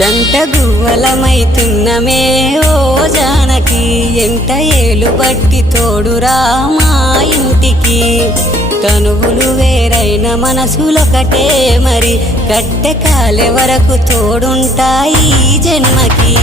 జంట గువ్వలమైతున్నమే ఓ జానకి ఎంట ఏలు బట్టి తోడురా మా ఇంటికి తనువులు వేరైన మనసులొకటే మరి కట్టె కాలే వరకు తోడుంటాయి జన్మకి